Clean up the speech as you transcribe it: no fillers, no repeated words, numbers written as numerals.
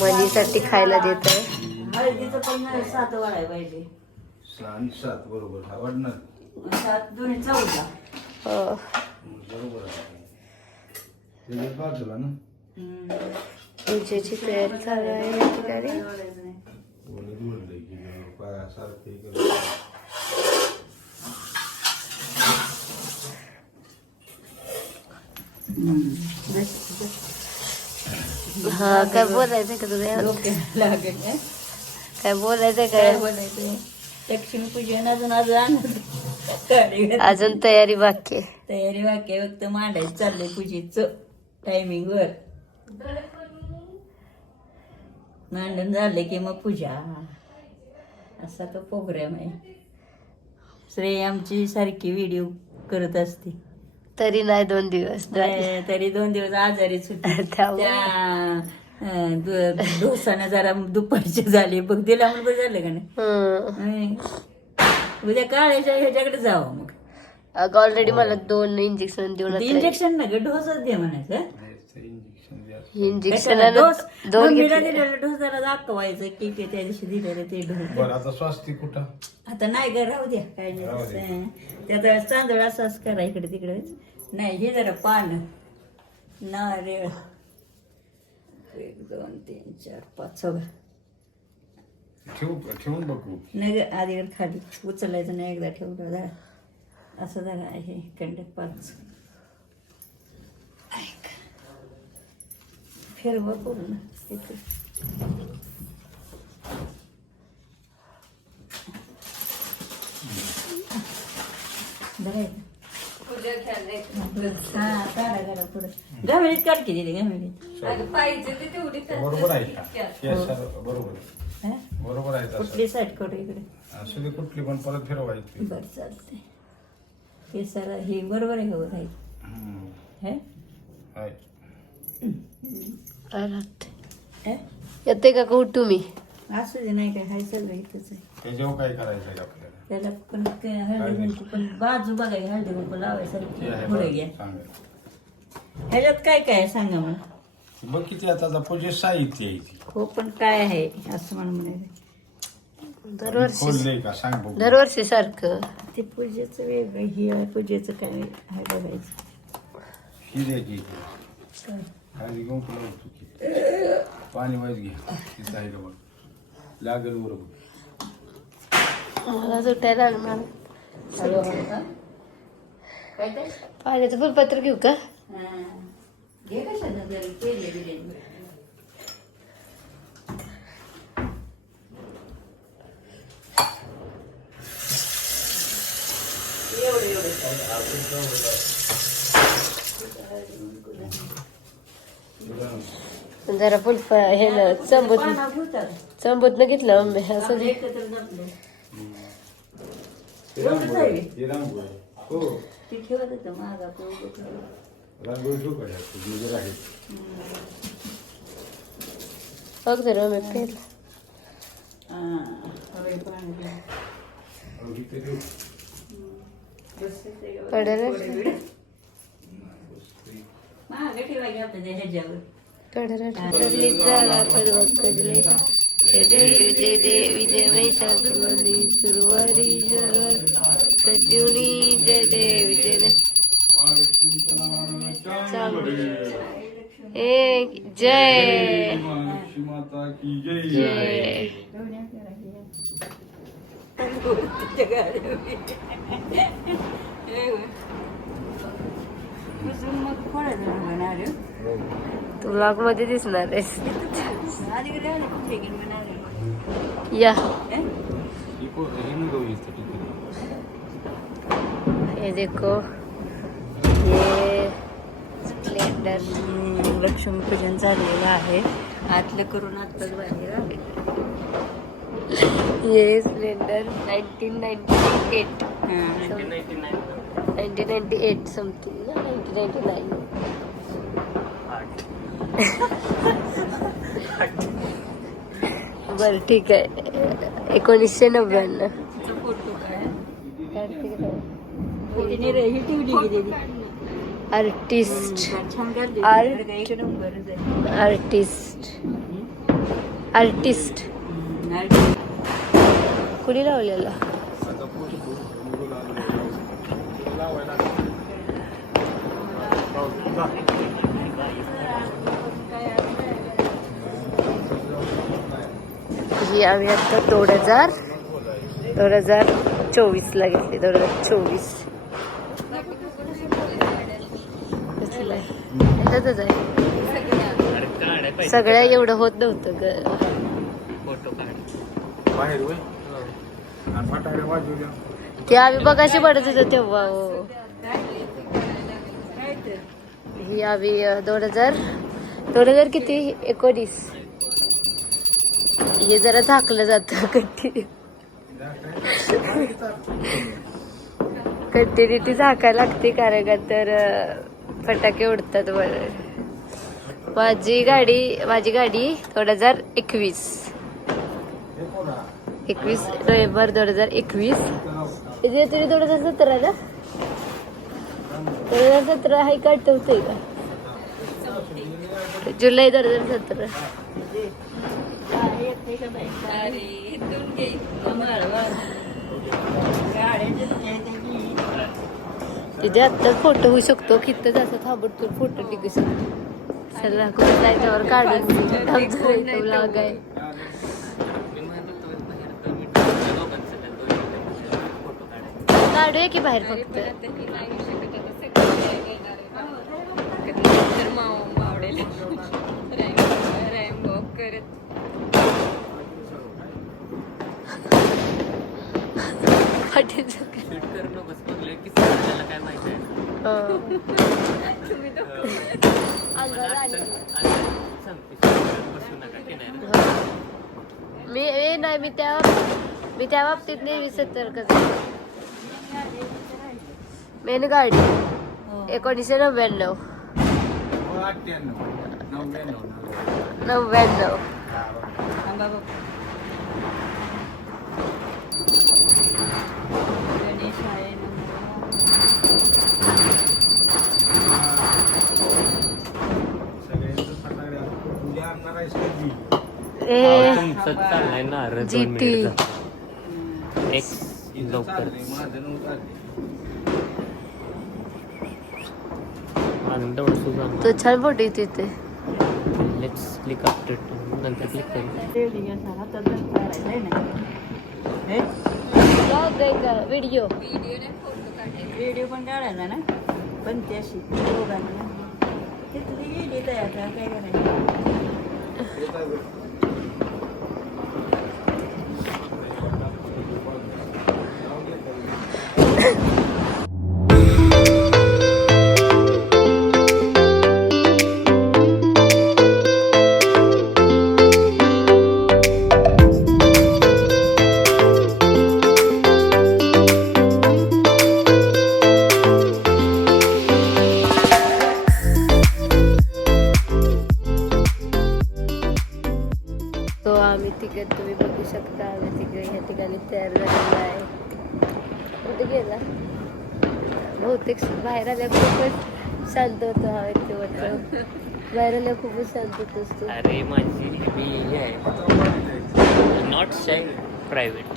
मनीसाठी खायला देत आहे. हळदीचं पण 7 वाढायला पाहिजे. 7 बरोबर आवडणार 7 दोन्ही 14. बरोबर आहे बाजूला ना पूजेची तयारी चालू आहे या ठिकाणी. हा काय बोलायचंय का तुझ्या? लागेल काय बोलायचंय काय काय? बोलायचं. लक्ष्मीपूजन अजून अजून तयारी बाकी आहे. तयारी वाक्य फक्त मांडायचं चाललंय पूजेचं टायमिंग वर. मांडण झालं की मग पूजा असा तो प्रोग्राम आहे. श्रेय आमची सारखी व्हिडिओ करत असते. तरी नाही 2 दिवस तरी 2 दिवस आजारीच होती. त्यामुळे. त्या डोसाने जरा दुपारची झाली बघ दिला म्हणून बरं झालं का नाही. उद्या काळ्याच्या ह्याच्याकडे जावं मग. ऑलरेडी मला 2 इंजेक्शन देऊन इंजेक्शन नाही डोसच दे म्हणायचं. इंजेक्शन डोस 2 दिलेला डोस जरा दाखवायचं की त्या दिवशी दिलेलं ते डोस. आता स्वास्थ्य कुठं आता नाही ग राहू द्या काय नाही. त्यात तांदूळ असाच करा इकडे तिकडे. नाही हे जरा पान नारळ 1 2 3 4 5 6 ठेवून बघू नाही ग आधी खाली उचलायचं नाही. एकदा ठेवलं जरा असं जरा आहे कंड 5 फिरवा पूर्ण इथे. गमिळीत काढ की दिली गमिळीत. बरोबर आहे का बरोबर आहे कुठली साईड करू इकडे असू दे कुठली पण परत फिरवायची. बरं चालते. हे सर हे बरोबर आहे हो राहील येते का कुठं तुम्ही? असू दे नाही काय हाय सगळं इथंच आहे. त्याच्यावर काय करायचं आहे आपल्याला त्याला पण हळदी कुंकू पण बाजू बघाय हळदी कुंकू लावायसारखी पुढे घ्या. ह्याच्यात काय काय सांगा मला. बघ किती आता पूजे साहित्य आहे ती. हो पण काय आहे असं मला म्हणायचं. दरवर्षी सारखं ते पूजेचं वेगळं ही आहे पूजेचं काय आहे बघायचं. ही द्यायची हळदी घेऊन पाणी वाईच घ्या तिथं आहे बघ लागेल बरोबर. मला सुटायला पाण्याचं फुलपत्र घेऊ का? घे कशानं जरी केले बिले. जरा फुलप हे चंबूत न घेतलं मम्मी असं दे. बघ जरा मम्मी पेरलं. जय देवी जय महिषासुरमर्दिनी सुरवारी सत्युनी जय देवी जय एक जय माता की जय जय. तू ब्लॉग मध्ये दिसणार आहेस. या ये देखो ये स्प्लेंडर. लक्ष्मीपूजन झालेलं आहे. आतलं करून आत्ताच बाहेर आले. ये स्प्लेंडर 1998 1998 समथिंग ना 1999. बरं ठीक आहे 1999. फोटो काय आर्टिस्ट आर्टिस्ट आर्टिस्ट कुणी लावलेला? ही आम्ही आता 2024 ला घेतली. 2024 त्यातच आहे. सगळ्या एवढं होत नव्हतं ग. ते आम्ही बघायची पडत होतो तेव्हा. हो ही आम्ही 2000 किती 19 हे जरा झाकलं जातं कंटिन्युटी झाकायला लागते कारण का तर फटाके उडतात. बरं माझी गाडी 2021 नोव्हेंबर 2021. तुम्ही 2017 ना? 2017 हाय का आठवतंय का? जुलै 2017. तिथे आत्ताच फोटो होऊ शकतो. किती असं थांबतो फोटो टिकू शकतो. चला कुठे जायच्यावर काढून ब्लॉग आहे. काढूया की बाहेर फक्त. मी त्या बाबतीत नेहमी सतर्क. मेन गाडी 1999. GT तो छान फोटो येतो इथे. लेट्स क्लिक आफ्टर नंतर क्लिक करू. व्हिडिओ पण काढायला ना पण ते अशी दोघांना तिथली गेली तयार काय करायचं. तो आम्ही तिकडे तुम्ही बघू शकता. आम्ही तिकडे ह्या ठिकाणी तयार झालेला आहे. कुठे गेला? बहुतेक बाहेर आल्या खूपच शांत होतो हा व्यक्तिमत्व. बाहेर आल्या खूपच शांत होत असतो. अरे माझी मी हे आहे नॉट शाय प्रायव्हेट.